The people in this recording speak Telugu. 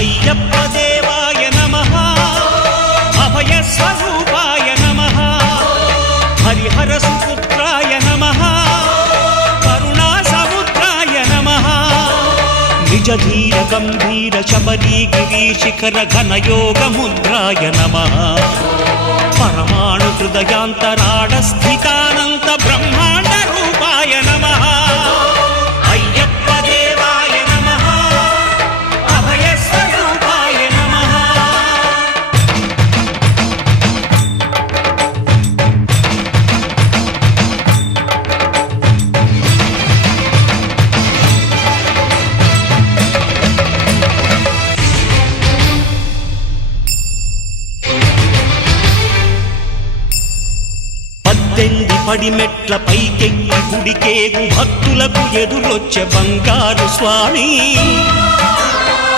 అయ్యప్ప దేవాయ నమః అభయ స్వరూపాయ నమః హరిహర సుపుత్రాయ నమః కరుణా సముద్రాయ నమః నిజ ధీర గంభీర శబరీ గిరి శిఖర ఘన యోగ ముద్రాయ నమః పరమాణు హృదయాంతరాళ స్థితానంత బ్రహ్మాండ రూపాయ నమః అయ్యప్ప దేవాయ నమః అభయ స్వరూపాయ నమః పద్దెంది పడిమెట్ల పైకెక్కి గుడికేగు భక్తులకు ఎదురొచ్చే బంగారు స్వామి